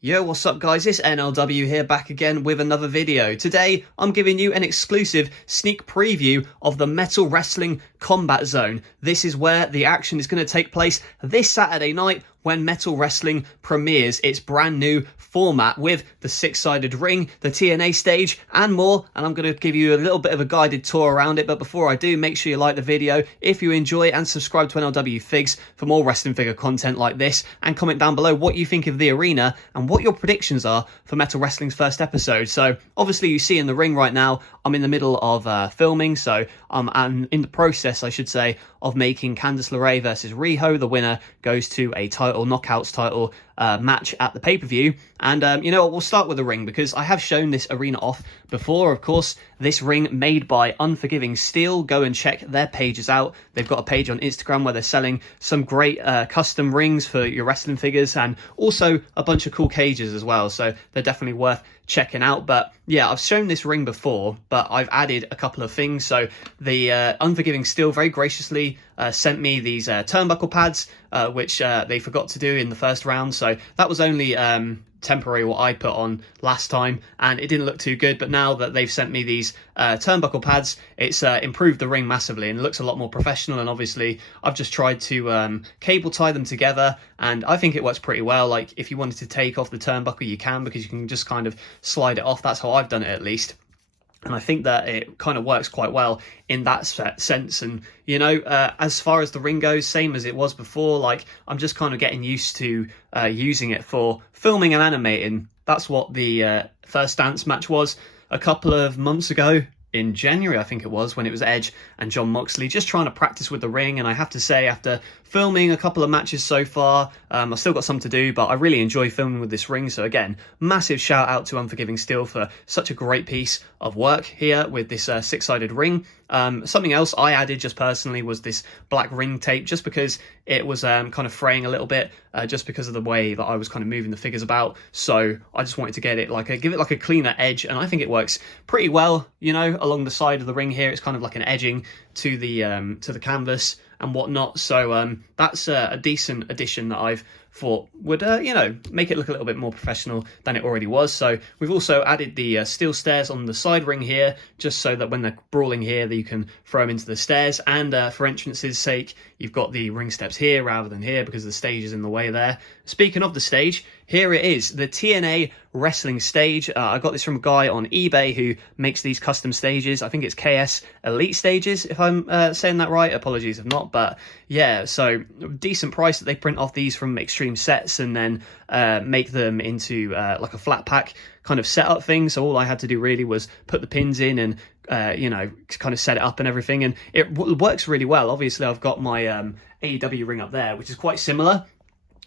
Yo, what's up guys, it's NLW here back again with another video. Today, I'm giving you an exclusive sneak preview of the Metal Wrestling Combat Zone. This is where the action is going to take place this Saturday night when Metal Wrestling premieres its brand new format with the six-sided ring, the TNA stage and more, and I'm going to give you a little bit of a guided tour around it. But before I do, make sure you like the video if you enjoy and subscribe to NLW Figs for more wrestling figure content like this, and comment down below what you think of the arena and what your predictions are for Metal Wrestling's first episode. So obviously you see in the ring right now, I'm in the middle of filming, so I'm in the process, I should say, of making Candice LeRae versus Riho. The winner goes to a knockouts title match at the pay-per-view. And you know what, we'll start with the ring because I have shown this arena off before. Of course, this ring made by Unforgiving Steel. Go and check their pages out. They've got a page on Instagram where they're selling some great custom rings for your wrestling figures and also a bunch of cool cages as well, so they're definitely worth checking out. But yeah, I've shown this ring before, but I've added a couple of things. So the Unforgiving Steel very graciously sent me these turnbuckle pads, which they forgot to do in the first round, so that was only temporary what I put on last time, and it didn't look too good. But now that they've sent me these turnbuckle pads, it's improved the ring massively and it looks a lot more professional. And obviously I've just tried to cable tie them together, and I think it works pretty well. Like, if you wanted to take off the turnbuckle, you can, because you can just kind of slide it off. That's how I've done it, at least. And I think that it kind of works quite well in that sense. And, you know, as far as the ring goes, same as it was before. Like, I'm just kind of getting used to using it for filming and animating. That's what the first dance match was a couple of months ago. In January, I think it was, when it was Edge and Jon Moxley, just trying to practice with the ring. And I have to say, after filming a couple of matches so far, I've still got some to do, but I really enjoy filming with this ring. So again, massive shout out to Unforgiving Steel for such a great piece of work here with this six-sided ring. Something else I added just personally was this black ring tape, just because it was kind of fraying a little bit, just because of the way that I was kind of moving the figures about. So I just wanted to get it give it like a cleaner edge, and I think it works pretty well. You know, along the side of the ring here, it's kind of like an edging to the canvas and whatnot. So that's a decent addition that I've thought would you know, make it look a little bit more professional than it already was. So we've also added the steel stairs on the side ring here, just so that when they're brawling here, that you can throw them into the stairs. And for entrance's sake, you've got the ring steps here rather than here, because the stage is in the way there. Speaking of the stage, here it is, the TNA wrestling stage. I got this from a guy on eBay who makes these custom stages. I think it's KS Elite Stages, if I'm saying that right. Apologies if not. But yeah, so decent price that they print off these from Extreme Sets and then make them into like a flat pack kind of setup thing. So all I had to do really was put the pins in and you know, kind of set it up and everything, and it works really well. Obviously I've got my AEW ring up there, which is quite similar.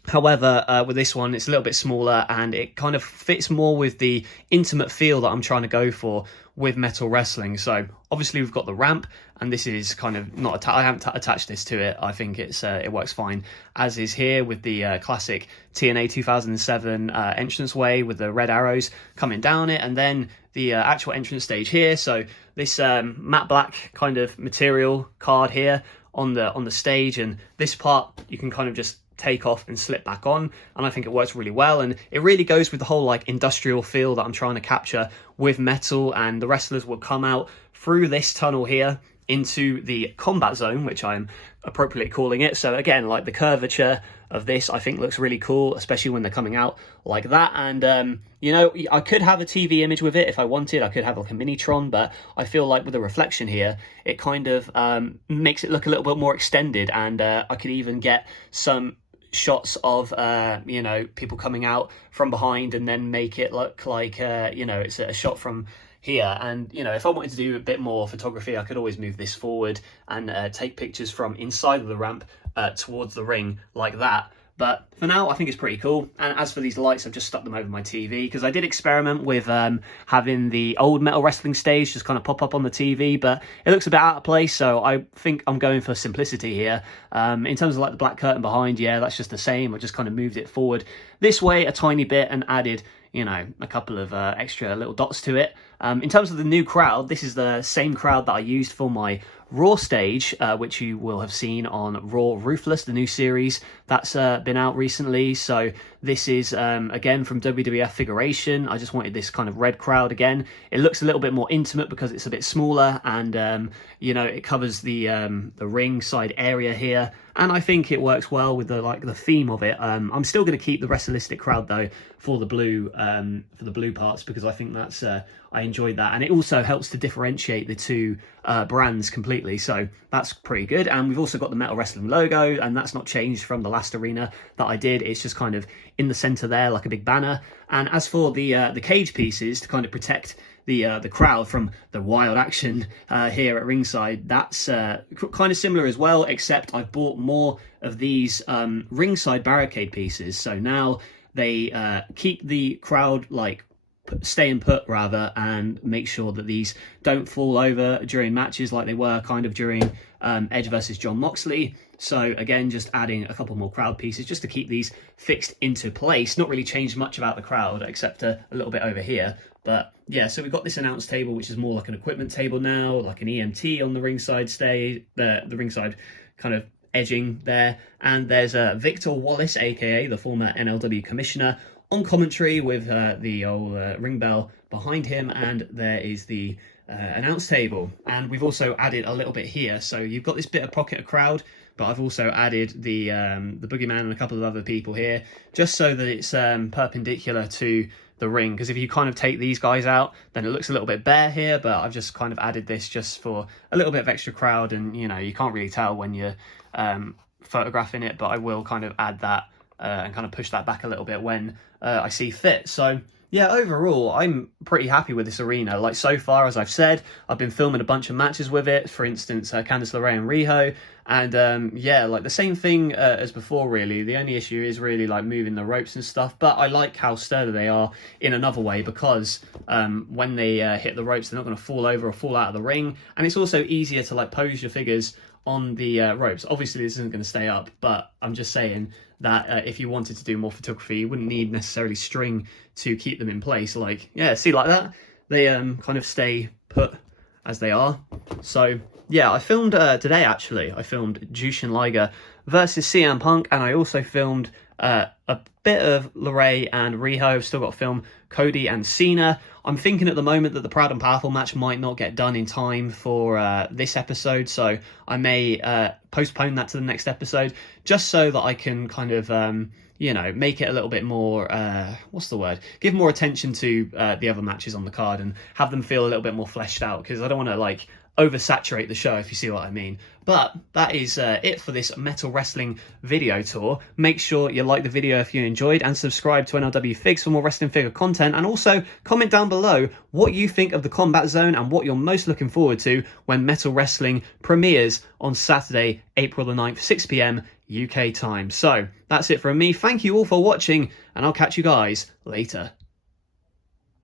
However, with this one, it's a little bit smaller and it kind of fits more with the intimate feel that I'm trying to go for with Metal Wrestling. So obviously we've got the ramp, and this is kind of not I haven't attached this to it. I think it's it works fine as is here with the classic TNA 2007 entranceway with the red arrows coming down it, and then the actual entrance stage here. So this matte black kind of material card here on the stage, and this part you can kind of just take off and slip back on, and I think it works really well, and it really goes with the whole like industrial feel that I'm trying to capture with metal. And the wrestlers will come out through this tunnel here into the combat zone, which I'm appropriately calling it. So again, like the curvature of this I think looks really cool, especially when they're coming out like that. And you know, I could have a TV image with it if I wanted. I could have like a Minitron, but I feel like with the reflection here, it kind of makes it look a little bit more extended. And I could even get some shots of you know, people coming out from behind and then make it look like you know, it's a shot from here. And you know, if I wanted to do a bit more photography, I could always move this forward and take pictures from inside of the ramp towards the ring like that. But for now, I think it's pretty cool. And as for these lights, I've just stuck them over my TV, because I did experiment with having the old Metal Wrestling stage just kind of pop up on the TV, but it looks a bit out of place. So I think I'm going for simplicity here. In terms of like the black curtain behind, yeah, that's just the same. I just kind of moved it forward this way a tiny bit and added, you know, a couple of extra little dots to it. In terms of the new crowd, this is the same crowd that I used for my Raw stage, which you will have seen on Raw Ruthless, the new series that's been out recently. So This is, again, from WWF Figuration. I just wanted this kind of red crowd again. It looks a little bit more intimate because it's a bit smaller, and, you know, it covers the ring side area here. And I think it works well with the theme of it. I'm still going to keep the wrestleistic crowd though for the blue parts, because I think that's I enjoyed that, and it also helps to differentiate the two brands completely. So that's pretty good. And we've also got the Metal Wrestling logo, and that's not changed from the last arena that I did. It's just kind of in the center there, like a big banner. And as for the cage pieces to kind of protect the crowd from the wild action here at ringside, that's kind of similar as well, except I've bought more of these ringside barricade pieces. So now they keep the crowd like staying put rather, and make sure that these don't fall over during matches like they were kind of during Edge versus John Moxley. So again, just adding a couple more crowd pieces just to keep these fixed into place. Not really changed much about the crowd except a little bit over here. But yeah, so we've got this announce table, which is more like an equipment table now, like an EMT on the ringside the ringside kind of edging there. And there's Victor Wallace, aka the former NLW commissioner, on commentary with the old ring bell behind him, and there is the announce table. And we've also added a little bit here, so you've got this bit of pocket of crowd, but I've also added the boogeyman and a couple of other people here, just so that it's perpendicular to the ring, because if you kind of take these guys out, then it looks a little bit bare here. But I've just kind of added this just for a little bit of extra crowd, and you know, you can't really tell when you're photographing it, but I will kind of add that and kind of push that back a little bit when I see fit. So yeah, overall, I'm pretty happy with this arena. Like, so far, as I've said, I've been filming a bunch of matches with it. For instance, Candice LeRae and Riho. And yeah, like the same thing as before, really. The only issue is really like moving the ropes and stuff. But I like how sturdy they are in another way, because when they hit the ropes, they're not going to fall over or fall out of the ring. And it's also easier to like pose your figures on the ropes. Obviously, this isn't going to stay up, but I'm just saying that if you wanted to do more photography, you wouldn't need necessarily string to keep them in place. Like, yeah, see, like that, they kind of stay put as they are. So yeah, I filmed today, actually. I filmed Jushin Liger versus CM Punk, and I also filmed a bit of LeRae and Riho. I've still got to film Cody and Cena. I'm thinking at the moment that the Proud and Powerful match might not get done in time for this episode, so I may postpone that to the next episode, just so that I can kind of, you know, make it a little bit more, what's the word? Give more attention to the other matches on the card and have them feel a little bit more fleshed out, because I don't want to, like, oversaturate the show, if you see what I mean. But that is it for this Metal Wrestling video tour. Make sure you like the video if you enjoyed, and subscribe to NLW Figs for more wrestling figure content. And also comment down below what you think of the Combat Zone and what you're most looking forward to when Metal Wrestling premieres on Saturday, April the 9th, 6 PM UK time. So that's it from me. Thank you all for watching, and I'll catch you guys later.